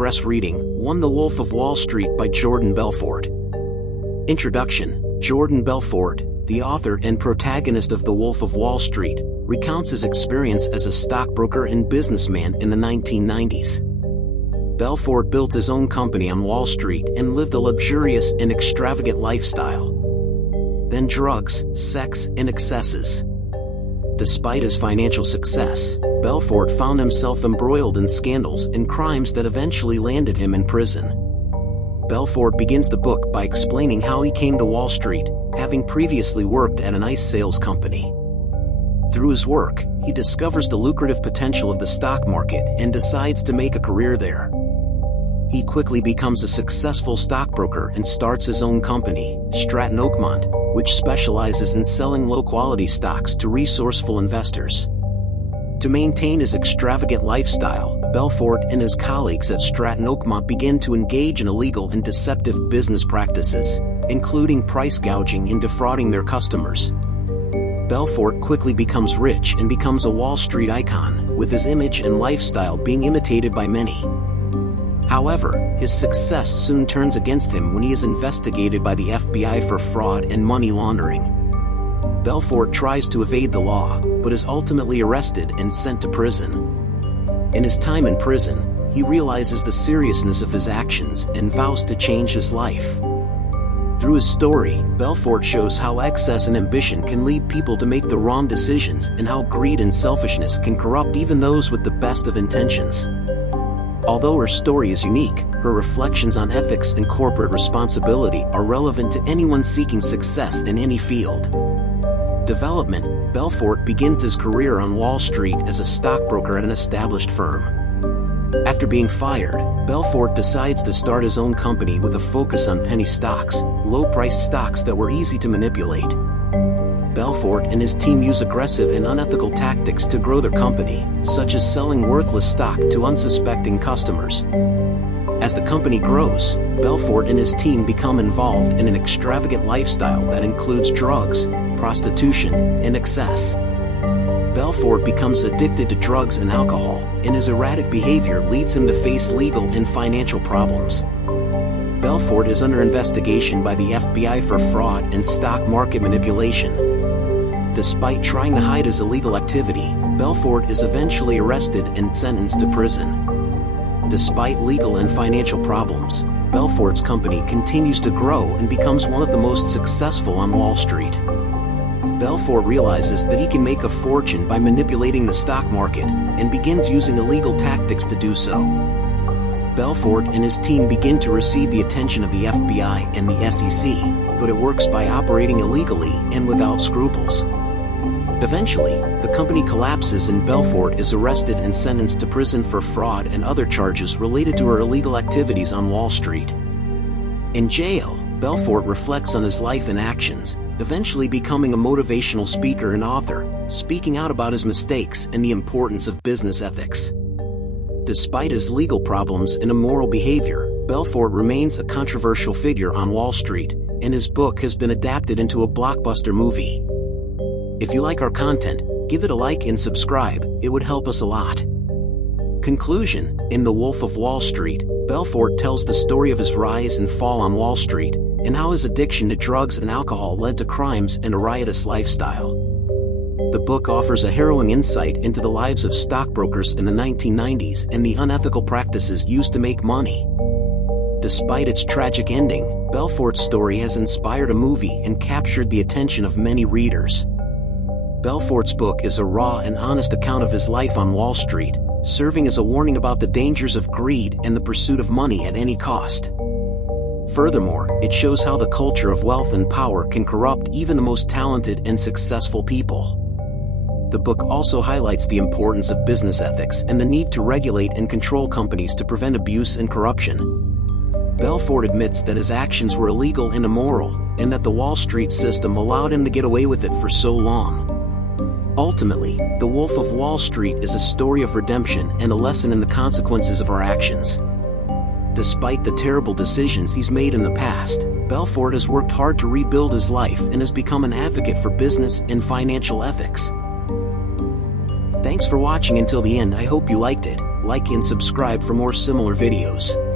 Express reading, 1 The Wolf of Wall Street by Jordán Belfort. Introduction. Jordán Belfort, the author and protagonist of The Wolf of Wall Street, recounts his experience as a stockbroker and businessman in the 1990s. Belfort built his own company on Wall Street and lived a luxurious and extravagant lifestyle. Then drugs, sex, and excesses. Despite his financial success, Belfort found himself embroiled in scandals and crimes that eventually landed him in prison. Belfort begins the book by explaining how he came to Wall Street, having previously worked at an ice sales company. Through his work, he discovers the lucrative potential of the stock market and decides to make a career there. He quickly becomes a successful stockbroker and starts his own company, Stratton Oakmont, which specializes in selling low-quality stocks to resourceful investors. To maintain his extravagant lifestyle, Belfort and his colleagues at Stratton Oakmont begin to engage in illegal and deceptive business practices, including price gouging and defrauding their customers. Belfort quickly becomes rich and becomes a Wall Street icon, with his image and lifestyle being imitated by many. However, his success soon turns against him when he is investigated by the FBI for fraud and money laundering. Belfort tries to evade the law, but is ultimately arrested and sent to prison. In his time in prison, he realizes the seriousness of his actions and vows to change his life. Through his story, Belfort shows how excess and ambition can lead people to make the wrong decisions and how greed and selfishness can corrupt even those with the best of intentions. Although her story is unique, her reflections on ethics and corporate responsibility are relevant to anyone seeking success in any field. Development. Belfort begins his career on Wall Street as a stockbroker at an established firm. After being fired, Belfort decides to start his own company with a focus on penny stocks, low-priced stocks that were easy to manipulate. Belfort and his team use aggressive and unethical tactics to grow their company, such as selling worthless stock to unsuspecting customers. As the company grows, Belfort and his team become involved in an extravagant lifestyle that includes drugs, prostitution, and excess. Belfort becomes addicted to drugs and alcohol, and his erratic behavior leads him to face legal and financial problems. Belfort is under investigation by the FBI for fraud and stock market manipulation. Despite trying to hide his illegal activity, Belfort is eventually arrested and sentenced to prison. Despite legal and financial problems, Belfort's company continues to grow and becomes one of the most successful on Wall Street. Belfort realizes that he can make a fortune by manipulating the stock market, and begins using illegal tactics to do so. Belfort and his team begin to receive the attention of the FBI and the SEC, but it works by operating illegally and without scruples. Eventually, the company collapses and Belfort is arrested and sentenced to prison for fraud and other charges related to her illegal activities on Wall Street. In jail, Belfort reflects on his life and actions, eventually becoming a motivational speaker and author, speaking out about his mistakes and the importance of business ethics. Despite his legal problems and immoral behavior, Belfort remains a controversial figure on Wall Street, and his book has been adapted into a blockbuster movie. If you like our content, give it a like and subscribe, it would help us a lot. Conclusion. In The Wolf of Wall Street, Belfort tells the story of his rise and fall on Wall Street, and how his addiction to drugs and alcohol led to crimes and a riotous lifestyle. The book offers a harrowing insight into the lives of stockbrokers in the 1990s and the unethical practices used to make money. Despite its tragic ending, Belfort's story has inspired a movie and captured the attention of many readers. Belfort's book is a raw and honest account of his life on Wall Street, serving as a warning about the dangers of greed and the pursuit of money at any cost. Furthermore, it shows how the culture of wealth and power can corrupt even the most talented and successful people. The book also highlights the importance of business ethics and the need to regulate and control companies to prevent abuse and corruption. Belfort admits that his actions were illegal and immoral, and that the Wall Street system allowed him to get away with it for so long. Ultimately, The Wolf of Wall Street is a story of redemption and a lesson in the consequences of our actions. Despite the terrible decisions he's made in the past, Belfort has worked hard to rebuild his life and has become an advocate for business and financial ethics. Thanks for watching until the end. I hope you liked it. like and subscribe for more similar videos.